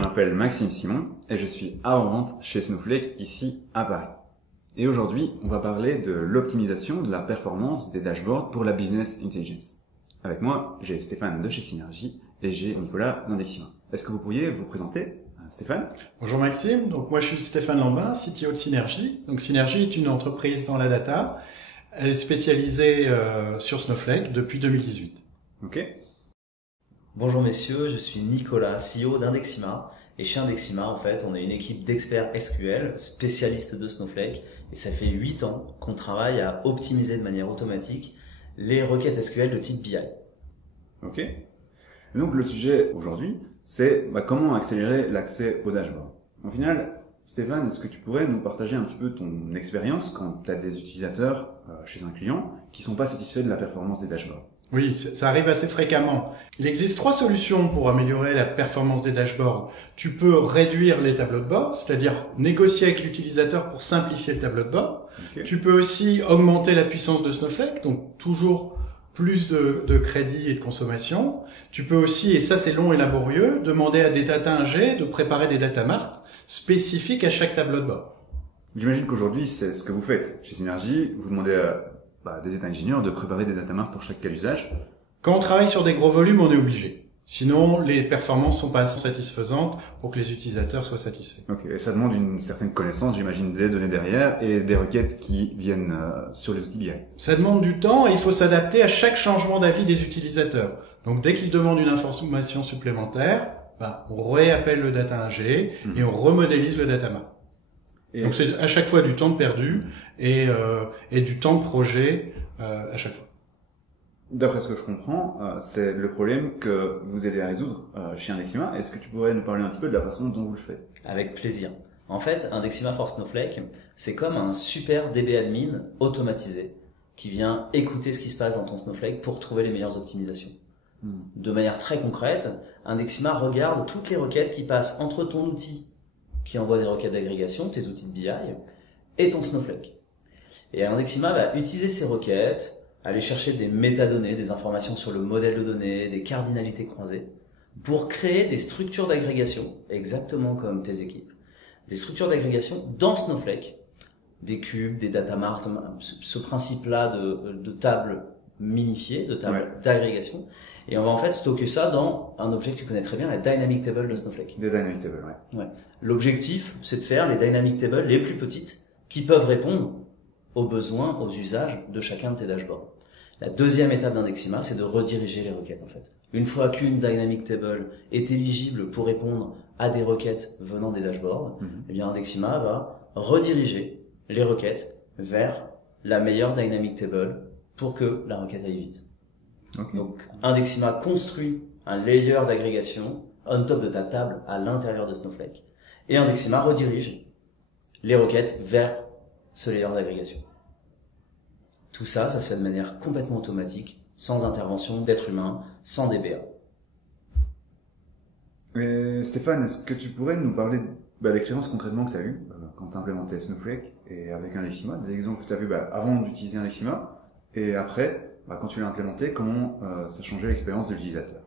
je m'appelle Maxime Simon et je suis avant-vente chez Snowflake ici à Paris. Et aujourd'hui, on va parler de l'optimisation de la performance des dashboards pour la business intelligence. Avec moi, j'ai Stéphane de chez Synergie et j'ai Nicolas d'Indexima. Est-ce que vous pourriez vous présenter, Stéphane? Bonjour Maxime, donc moi je suis Stéphane Lambin, CTO de Synergie. Donc Synergie est une entreprise dans la data, elle est spécialisée sur Snowflake depuis 2018. Ok. Bonjour messieurs, je suis Nicolas, CEO d'Indexima. Et chez Indexima, en fait, on est une équipe d'experts SQL, spécialistes de Snowflake. Et ça fait 8 ans qu'on travaille à optimiser de manière automatique les requêtes SQL de type BI. Ok. Et donc le sujet aujourd'hui, c'est comment accélérer l'accès au dashboard. Au final, Stéphane, est-ce que tu pourrais nous partager un petit peu ton expérience quand tu as des utilisateurs chez un client qui sont pas satisfaits de la performance des dashboards? Oui, ça arrive assez fréquemment. Il existe 3 solutions pour améliorer la performance des dashboards. Tu peux réduire les tableaux de bord, c'est-à-dire négocier avec l'utilisateur pour simplifier le tableau de bord. Okay. Tu peux aussi augmenter la puissance de Snowflake, donc toujours plus de crédit et de consommation. Tu peux aussi, et ça c'est long et laborieux, demander à des data ingés de préparer des data marts spécifiques à chaque tableau de bord. J'imagine qu'aujourd'hui c'est ce que vous faites chez Synergie. Vous demandez à des data engineers de préparer des data marts pour chaque cas d'usage. Quand on travaille sur des gros volumes, on est obligé. Sinon, les performances sont pas satisfaisantes pour que les utilisateurs soient satisfaits. Ok, et ça demande une certaine connaissance, j'imagine, des données derrière et des requêtes qui viennent sur les outils BI. Ça demande du temps et il faut s'adapter à chaque changement d'avis des utilisateurs. Donc, dès qu'ils demandent une information supplémentaire, on réappelle le data ingé et on remodélise le data mart. Donc, c'est à chaque fois du temps de perdu et du temps de projet à chaque fois. D'après ce que je comprends, c'est le problème que vous aidez à résoudre chez Indexima. Est-ce que tu pourrais nous parler un petit peu de la façon dont vous le faites? Avec plaisir. En fait, Indexima for Snowflake, c'est comme un super DB admin automatisé qui vient écouter ce qui se passe dans ton Snowflake pour trouver les meilleures optimisations. De manière très concrète, Indexima regarde toutes les requêtes qui passent entre ton outil qui envoie des requêtes d'agrégation, tes outils de BI, et ton Snowflake. Et Indexima va utiliser ces requêtes, aller chercher des métadonnées, des informations sur le modèle de données, des cardinalités croisées, pour créer des structures d'agrégation, exactement comme tes équipes. Des structures d'agrégation dans Snowflake, des cubes, des data marts, ce principe-là de table minifiée, de table d'agrégation. Et on va en fait stocker ça dans un objet que tu connais très bien, la Dynamic Table de Snowflake. Des Dynamic Tables, ouais. L'objectif, c'est de faire les Dynamic Tables les plus petites qui peuvent répondre aux besoins, aux usages de chacun de tes dashboards. La deuxième étape d'Indexima, c'est de rediriger les requêtes en fait. Une fois qu'une Dynamic Table est éligible pour répondre à des requêtes venant des dashboards, eh bien Indexima va rediriger les requêtes vers la meilleure Dynamic Table pour que la requête aille vite. Okay. Donc Indexima construit un layer d'agrégation on top de ta table à l'intérieur de Snowflake et Indexima redirige les requêtes vers ce layer d'agrégation. Tout ça, ça se fait de manière complètement automatique, sans intervention d'être humain, sans DBA. Et Stéphane, est-ce que tu pourrais nous parler de l'expérience concrètement que tu as eue quand tu as implémenté Snowflake et avec Indexima, des exemples que tu as vus avant d'utiliser Indexima et après, quand tu l'as implémenté, comment ça changeait l'expérience de l'utilisateur?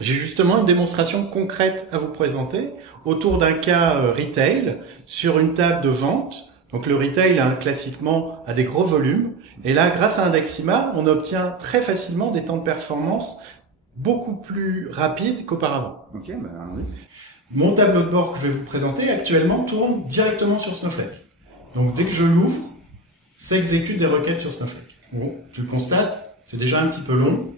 J'ai justement une démonstration concrète à vous présenter autour d'un cas retail sur une table de vente. Donc le retail classiquement a des gros volumes et là grâce à Indexima on obtient très facilement des temps de performance beaucoup plus rapides qu'auparavant. Ok, allons-y. Mon tableau de bord que je vais vous présenter actuellement tourne directement sur Snowflake. Donc dès que je l'ouvre, ça exécute des requêtes sur Snowflake. Bon, tu le constates, c'est déjà un petit peu long.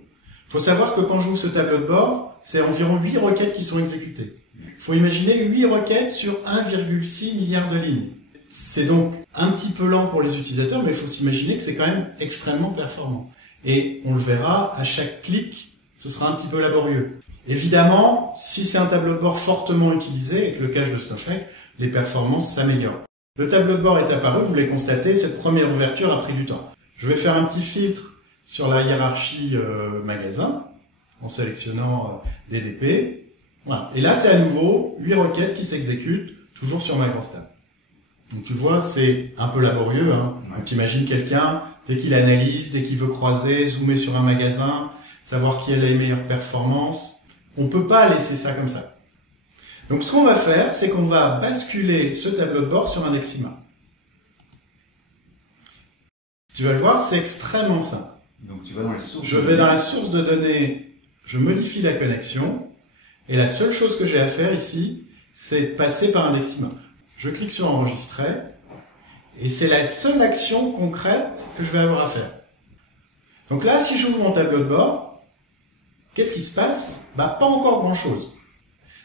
Il faut savoir que quand j'ouvre ce tableau de bord, c'est environ 8 requêtes qui sont exécutées. Il faut imaginer 8 requêtes sur 1,6 milliard de lignes. C'est donc un petit peu lent pour les utilisateurs, mais il faut s'imaginer que c'est quand même extrêmement performant. Et on le verra, à chaque clic, ce sera un petit peu laborieux. Évidemment, si c'est un tableau de bord fortement utilisé, avec le cache de Snowflake, les performances s'améliorent. Le tableau de bord est apparu, vous l'avez constaté, cette première ouverture a pris du temps. Je vais faire un petit filtre sur la hiérarchie magasin, en sélectionnant DDP. Voilà. Et là, c'est à nouveau 8 requêtes qui s'exécutent, toujours sur ma grosse table. Donc tu vois, c'est un peu laborieux. Donc imagine quelqu'un, dès qu'il analyse, dès qu'il veut croiser, zoomer sur un magasin, savoir qui a les meilleures performances, on peut pas laisser ça comme ça. Donc ce qu'on va faire, c'est qu'on va basculer ce tableau de bord sur Indexima. Tu vas le voir, c'est extrêmement simple. Donc tu vas dans les sources. Je vais dans la source de données, je modifie la connexion, et la seule chose que j'ai à faire ici, c'est passer par Indexima. Je clique sur enregistrer, et c'est la seule action concrète que je vais avoir à faire. Donc là, si j'ouvre mon tableau de bord, qu'est-ce qui se passe? Pas encore grand-chose.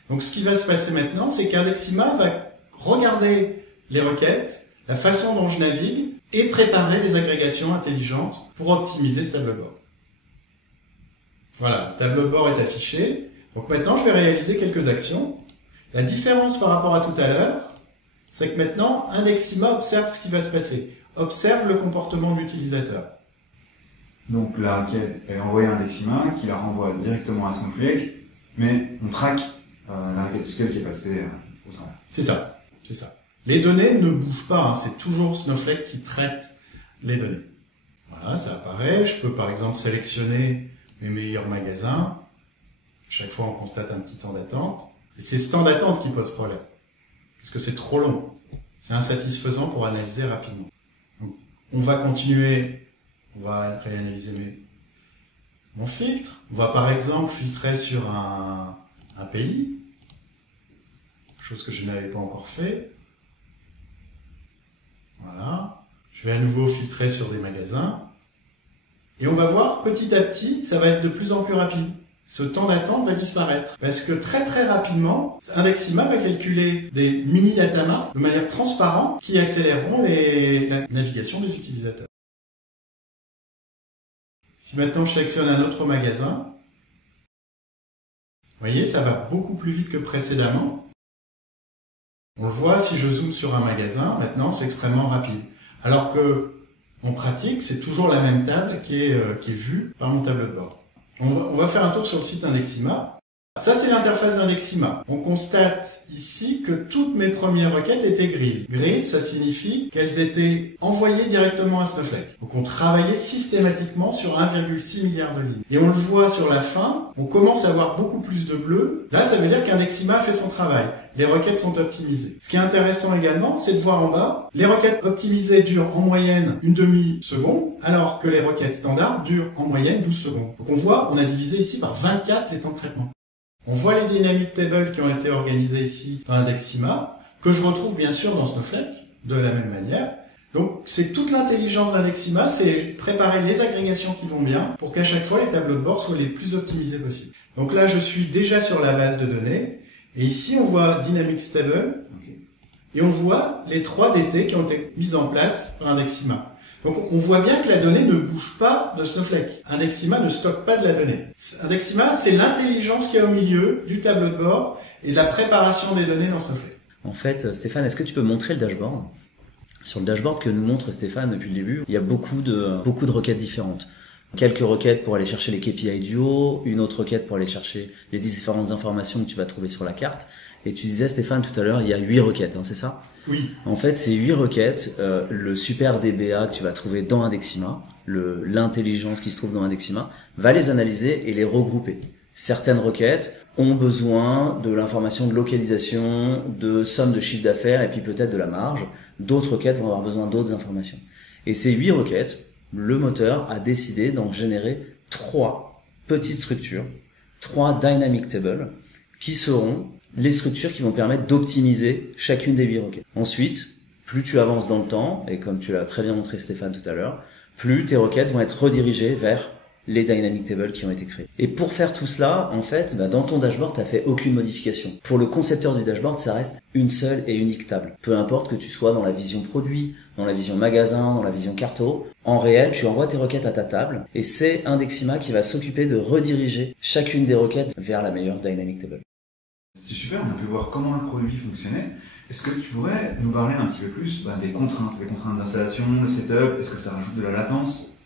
Donc ce qui va se passer maintenant, c'est qu'Indexima va regarder les requêtes, la façon dont je navigue, et préparer des agrégations intelligentes pour optimiser ce tableau de bord. Voilà, le tableau de bord est affiché. Donc maintenant, je vais réaliser quelques actions. La différence par rapport à tout à l'heure, c'est que maintenant, Indexima observe ce qui va se passer, observe le comportement de l'utilisateur. Donc la requête est envoyée à Indexima, qui la renvoie directement à Snowflake, mais on traque la requête SQL qui est passée au sein. C'est ça, c'est ça. Les données ne bougent pas, hein, c'est toujours Snowflake qui traite les données. Voilà, ça apparaît. Je peux par exemple sélectionner mes meilleurs magasins. Chaque fois, on constate un petit temps d'attente. Et c'est ce temps d'attente qui pose problème. Parce que c'est trop long. C'est insatisfaisant pour analyser rapidement. Donc, on va continuer. On va réanalyser mon filtre. On va par exemple filtrer sur un pays. Chose que je n'avais pas encore fait. Voilà. Je vais à nouveau filtrer sur des magasins. Et on va voir petit à petit, ça va être de plus en plus rapide. Ce temps d'attente va disparaître. Parce que très très rapidement, Indexima va calculer des mini datamarks de manière transparente qui accéléreront la navigation des utilisateurs. Si maintenant je sélectionne un autre magasin, vous voyez, ça va beaucoup plus vite que précédemment. On le voit, si je zoome sur un magasin, maintenant c'est extrêmement rapide. Alors que, en pratique, c'est toujours la même table qui est vue par mon tableau de bord. On va faire un tour sur le site Indexima. Ça, c'est l'interface d'Indexima. On constate ici que toutes mes premières requêtes étaient grises. Grises, ça signifie qu'elles étaient envoyées directement à Snowflake. Donc on travaillait systématiquement sur 1,6 milliard de lignes. Et on le voit sur la fin, on commence à avoir beaucoup plus de bleu. Là, ça veut dire qu'Indexima fait son travail. Les requêtes sont optimisées. Ce qui est intéressant également, c'est de voir en bas, les requêtes optimisées durent en moyenne une demi-seconde, alors que les requêtes standards durent en moyenne 12 secondes. Donc on voit, on a divisé ici par 24 les temps de traitement. On voit les dynamic tables qui ont été organisées ici dans Indexima, que je retrouve bien sûr dans Snowflake, de la même manière. Donc c'est toute l'intelligence d'Indexima, c'est préparer les agrégations qui vont bien, pour qu'à chaque fois les tableaux de bord soient les plus optimisés possibles. Donc là je suis déjà sur la base de données, et ici on voit Dynamics Table, et on voit les 3 DT qui ont été mises en place par Indexima. Donc on voit bien que la donnée ne bouge pas de Snowflake. Indexima ne stocke pas de la donnée. Indexima, c'est l'intelligence qu'il y a au milieu du tableau de bord et de la préparation des données dans Snowflake. En fait, Stéphane, est-ce que tu peux montrer le dashboard? Sur le dashboard que nous montre Stéphane depuis le début, il y a beaucoup de requêtes différentes. Quelques requêtes pour aller chercher les KPI du haut, une autre requête pour aller chercher les différentes informations que tu vas trouver sur la carte. Et tu disais, Stéphane, tout à l'heure, il y a 8 requêtes, hein, c'est ça? Oui. En fait, ces 8 requêtes, le super DBA que tu vas trouver dans Indexima, l'intelligence qui se trouve dans Indexima, va les analyser et les regrouper. Certaines requêtes ont besoin de l'information de localisation, de somme de chiffre d'affaires et puis peut-être de la marge. D'autres requêtes vont avoir besoin d'autres informations. Et ces 8 requêtes, le moteur a décidé d'en générer 3 petites structures, 3 dynamic tables, qui seront les structures qui vont permettre d'optimiser chacune des 8 requêtes. Ensuite, plus tu avances dans le temps, et comme tu l'as très bien montré Stéphane tout à l'heure, plus tes requêtes vont être redirigées vers les dynamic tables qui ont été créés. Et pour faire tout cela, en fait, dans ton dashboard, tu n'as fait aucune modification. Pour le concepteur du dashboard, ça reste une seule et unique table. Peu importe que tu sois dans la vision produit, dans la vision magasin, dans la vision carto, en réel, tu envoies tes requêtes à ta table et c'est Indexima qui va s'occuper de rediriger chacune des requêtes vers la meilleure dynamic table. C'est super, on a pu voir comment le produit fonctionnait. Est-ce que tu pourrais nous parler un petit peu plus des contraintes, les contraintes d'installation, le setup, est-ce que ça rajoute de la latence?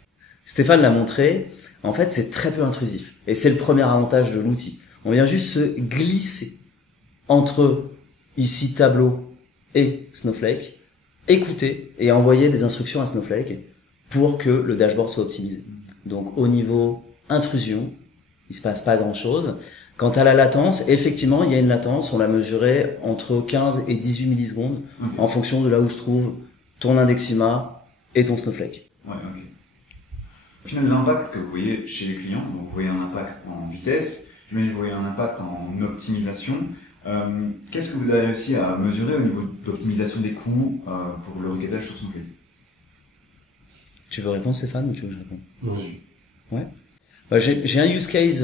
Stéphane l'a montré, en fait c'est très peu intrusif et c'est le premier avantage de l'outil. On vient juste se glisser entre ici Tableau et Snowflake, écouter et envoyer des instructions à Snowflake pour que le dashboard soit optimisé. Donc au niveau intrusion, il se passe pas grand chose. Quant à la latence, effectivement, il y a une latence, on l'a mesurée entre 15 et 18 millisecondes en fonction de là où se trouve ton Indexima et ton Snowflake. Ouais, ok. Au final, l'impact que vous voyez chez les clients, donc vous voyez un impact en vitesse, mais vous voyez un impact en optimisation. Qu'est-ce que vous avez réussi à mesurer au niveau d'optimisation des coûts pour le requêtage sur Snowflake? Tu veux répondre, Stéphane, ou tu veux que je réponde? Oui. Ouais. J'ai un use case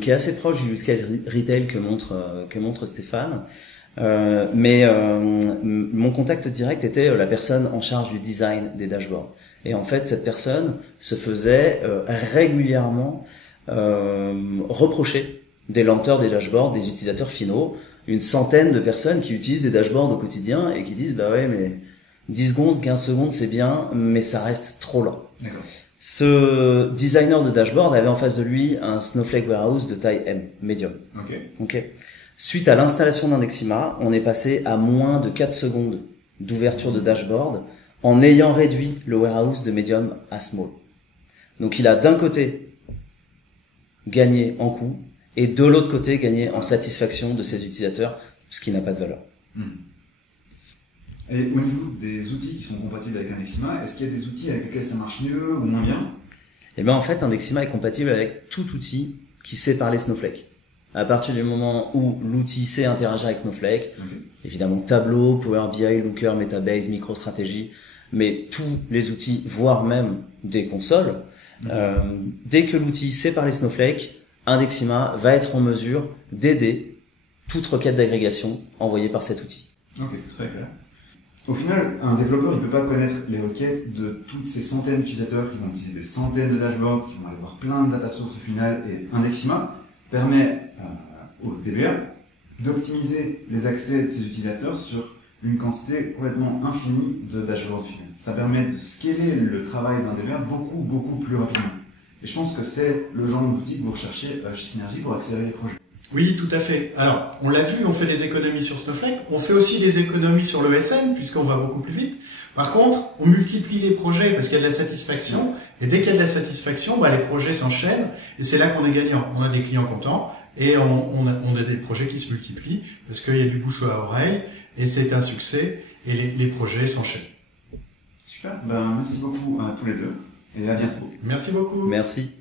qui est assez proche du use case retail que montre Stéphane, mais mon contact direct était la personne en charge du design des dashboards. Et en fait, cette personne se faisait régulièrement reprocher des lenteurs des dashboards des utilisateurs finaux. Une centaine de personnes qui utilisent des dashboards au quotidien et qui disent bah ouais, mais 10 secondes, 15 secondes c'est bien, mais ça reste trop lent. D'accord. Ce designer de dashboard avait en face de lui un Snowflake Warehouse de taille M, medium. Ok. Suite à l'installation d'Indexima, on est passé à moins de 4 secondes d'ouverture de dashboard en ayant réduit le warehouse de medium à small. Donc il a d'un côté gagné en coût et de l'autre côté gagné en satisfaction de ses utilisateurs, ce qui n'a pas de valeur. Et au niveau des outils qui sont compatibles avec Indexima, est-ce qu'il y a des outils avec lesquels ça marche mieux ou moins bien? Eh bien en fait, Indexima est compatible avec tout outil qui sait parler Snowflake. À partir du moment où l'outil sait interagir avec Snowflake, évidemment Tableau, Power BI, Looker, Metabase, MicroStrategy, mais tous les outils, voire même des consoles, dès que l'outil sait parler Snowflake, Indexima va être en mesure d'aider toute requête d'agrégation envoyée par cet outil. Ok, très clair. Au final, un développeur, il peut pas connaître les requêtes de toutes ces centaines d'utilisateurs qui vont utiliser des centaines de dashboards, qui vont aller voir plein de data sources au final, et Indexima permet au DBA d'optimiser les accès de ces utilisateurs sur une quantité complètement infinie de dashboards final. Ça permet de scaler le travail d'un DBA beaucoup plus rapidement. Et je pense que c'est le genre d'outil que vous recherchez chez Synergy pour accélérer les projets. Oui, tout à fait. Alors, on l'a vu, on fait des économies sur Snowflake, on fait aussi des économies sur le SN, puisqu'on va beaucoup plus vite. Par contre, on multiplie les projets parce qu'il y a de la satisfaction, et dès qu'il y a de la satisfaction, les projets s'enchaînent, et c'est là qu'on est gagnant. On a des clients contents, et on a des projets qui se multiplient, parce qu'il y a du bouche à oreille, et c'est un succès, et les projets s'enchaînent. Super, merci beaucoup à tous les deux, et à bientôt. Merci beaucoup. Merci.